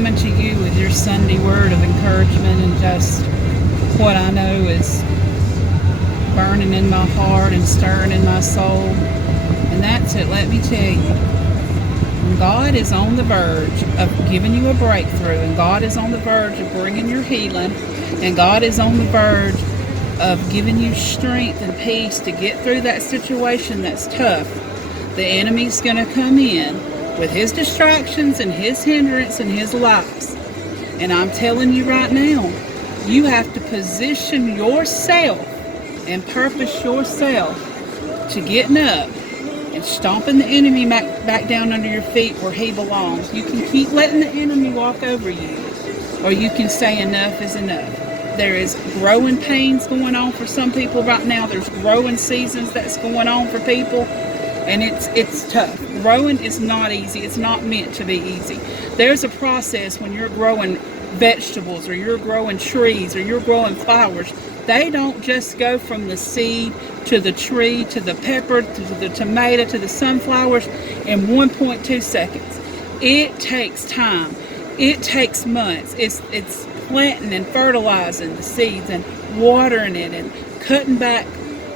coming to you with your Sunday word of encouragement and just what I know is burning in my heart and stirring in my soul. And that's it. Let me tell you, God is on the verge of giving you a breakthrough, and God is on the verge of bringing your healing, and God is on the verge of giving you strength and peace to get through that situation that's tough. The enemy's going to come in with his distractions and his hindrance and his lies. And I'm telling you right now, you have to position yourself and purpose yourself to getting up and stomping the enemy back down under your feet where he belongs. You can keep letting the enemy walk over you, or you can say enough is enough. There is growing pains going on for some people right now. There's growing seasons that's going on for people, and it's tough. Growing is not easy. It's not meant to be easy. There's a process when you're growing vegetables, or you're growing trees, or you're growing flowers. They don't just go from the seed to the tree, to the pepper, to the tomato, to the sunflowers in 1.2 seconds. It takes time. It takes months. It's planting and fertilizing the seeds and watering it and cutting back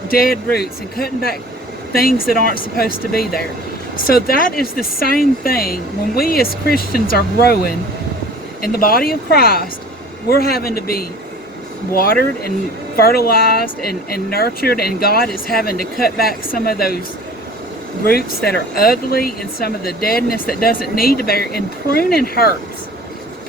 dead roots and cutting back things that aren't supposed to be there. So that is the same thing when we as Christians are growing in the body of Christ. We're having to be watered and fertilized and nurtured, and God is having to cut back some of those roots that are ugly and some of the deadness that doesn't need to bear. And pruning hurts.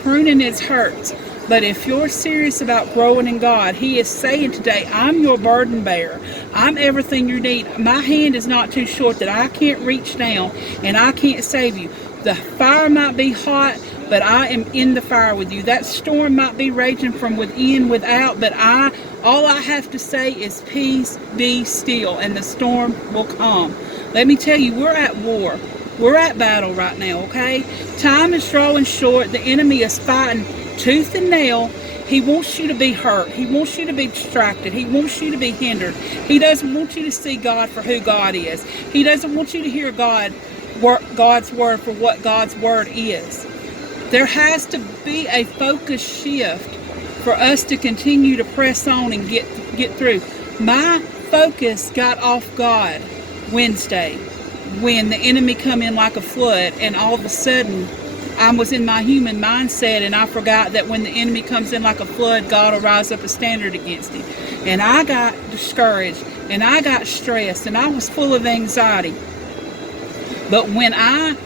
Pruning hurts. But if you're serious about growing in God, He is saying today, I'm your burden bearer. I'm everything you need. My hand is not too short that I can't reach down and I can't save you. The fire might be hot, but I am in the fire with you. That storm might be raging from within, without, but all I have to say is peace, be still, and the storm will calm. Let me tell you, we're at war. We're at battle right now, okay? Time is drawing short. The enemy is fighting tooth and nail. He wants you to be hurt. He wants you to be distracted. He wants you to be hindered. He doesn't want you to see God for who God is. He doesn't want you to hear God's word for what God's word is. There has to be a focus shift for us to continue to press on and get through. My focus got off God Wednesday when the enemy come in like a flood, and all of a sudden I was in my human mindset, and I forgot that when the enemy comes in like a flood, God will rise up a standard against him. And I got discouraged, and I got stressed, and I was full of anxiety. But when I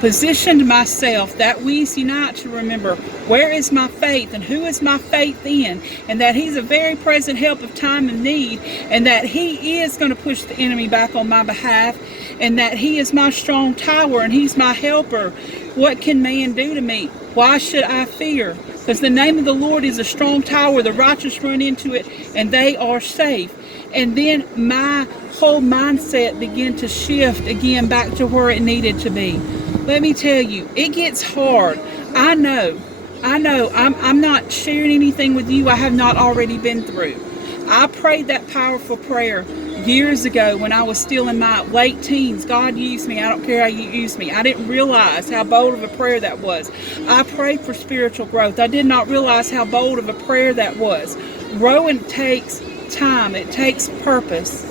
positioned myself that Wednesday night to remember, where is my faith and who is my faith in, and that He's a very present help of time and need, and that He is going to push the enemy back on my behalf, and that He is my strong tower and He's my helper. What can man do to me? Why should I fear? Because the name of the Lord is a strong tower. The righteous run into it and they are safe. And then my whole mindset began to shift again back to where it needed to be. Let me tell you, it gets hard. I know. I'm not sharing anything with you I have not already been through. I prayed that powerful prayer years ago when I was still in my late teens. God used me. I don't care how you use me. I didn't realize how bold of a prayer that was. I prayed for spiritual growth. I did not realize how bold of a prayer that was. Growing takes time. It takes purpose.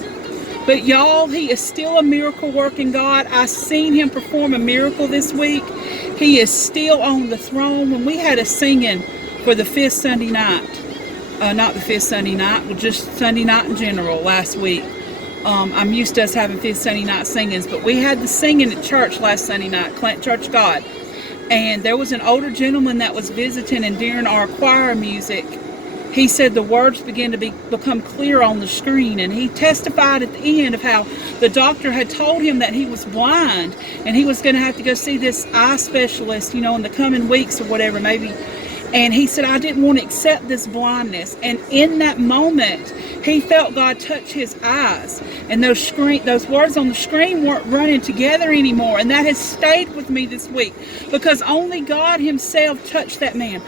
But y'all, He is still a miracle working God. I seen Him perform a miracle this week. He is still on the throne. When we had a singing for the fifth Sunday night, not the fifth Sunday night, but just Sunday night in general last week. I'm used to us having fifth Sunday night singings, but we had the singing at church last Sunday night, Clanton Church of God. And there was an older gentleman that was visiting, and during our choir music, he said the words began to become clear on the screen, and he testified at the end of how the doctor had told him that he was blind, and he was going to have to go see this eye specialist, in the coming weeks or whatever, maybe. And he said, I didn't want to accept this blindness. And in that moment, he felt God touch his eyes. And those words on the screen weren't running together anymore. And that has stayed with me this week, because only God Himself touched that man.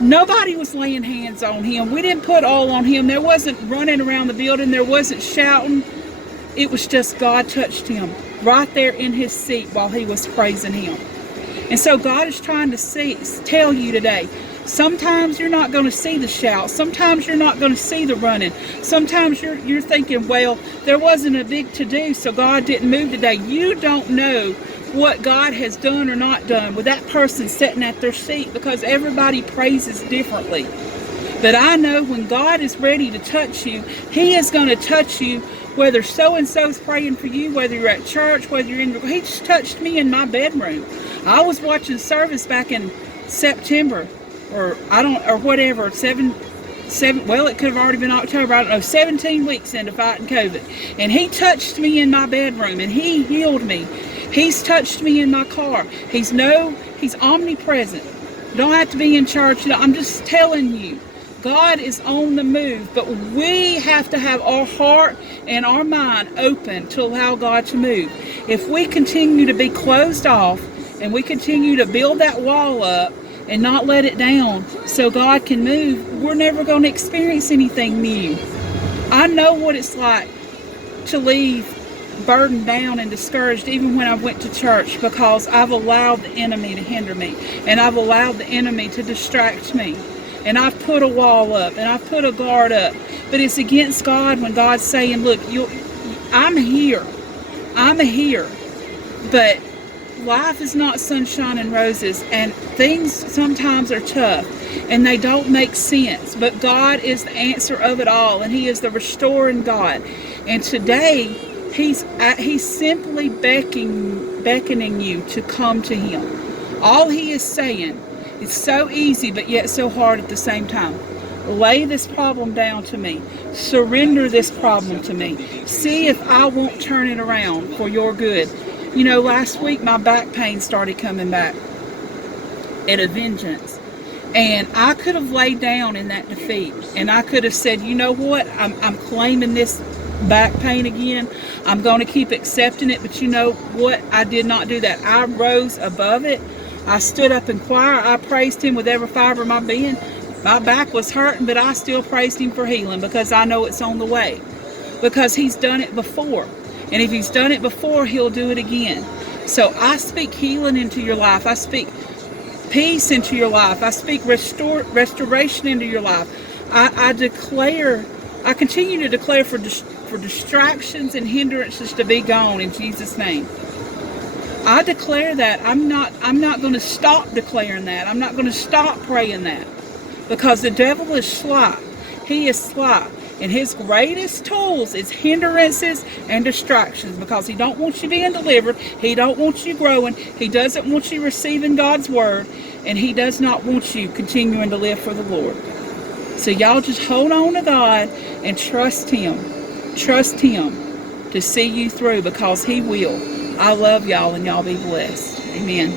Nobody was laying hands on him. We didn't put oil on him. There wasn't running around the building. There wasn't shouting. It was just God touched him right there in his seat while he was praising Him. And so God is trying to tell you today, sometimes you're not going to see the shout. Sometimes you're not going to see the running. Sometimes you're thinking, well, there wasn't a big to-do, so God didn't move today. You don't know what God has done or not done with that person sitting at their seat, because everybody praises differently. But I know when God is ready to touch you, He is going to touch you, whether so-and-so's praying for you, whether you're at church, whether you're in... He just touched me in my bedroom. I was watching service back in September, or whatever, well, it could have already been October, I don't know, 17 weeks into fighting COVID. And He touched me in my bedroom, and He healed me. He's touched me in my car. He's omnipresent. You don't have to be in church. I'm just telling you, God is on the move, but we have to have our heart and our mind open to allow God to move. If we continue to be closed off and we continue to build that wall up and not let it down so God can move, we're never going to experience anything new. I know what it's like to leave burdened down and discouraged even when I went to church, because I've allowed the enemy to hinder me, and I've allowed the enemy to distract me, and I've put a wall up and I've put a guard up. But it's against God when God's saying, look, I'm here, but life is not sunshine and roses, and things sometimes are tough and they don't make sense, but God is the answer of it all, and He is the restoring God. And today He's simply beckoning you to come to Him. All He is saying, it's so easy but yet so hard at the same time. Lay this problem down to me. Surrender this problem to me. See if I won't turn it around for your good. You know, last week my back pain started coming back at a vengeance. And I could have laid down in that defeat. And I could have said, you know what, I'm claiming this back pain again. I'm going to keep accepting it. But you know what? I did not do that. I rose above it. I stood up in choir. I praised Him with every fiber of my being. My back was hurting, but I still praised Him for healing, because I know it's on the way. Because He's done it before. And if He's done it before, He'll do it again. So I speak healing into your life. I speak peace into your life. I speak restoration into your life. I continue to declare for distractions and hindrances to be gone in Jesus' name. I declare that. I'm not going to stop declaring that. I'm not going to stop praying that, because the devil is sly. He is sly, and his greatest tools is hindrances and distractions, because he don't want you being delivered. He don't want you growing. He doesn't want you receiving God's word, and he does not want you continuing to live for the Lord. So y'all just hold on to God and trust Him. Trust Him to see you through, because He will. I love y'all, and y'all be blessed. Amen.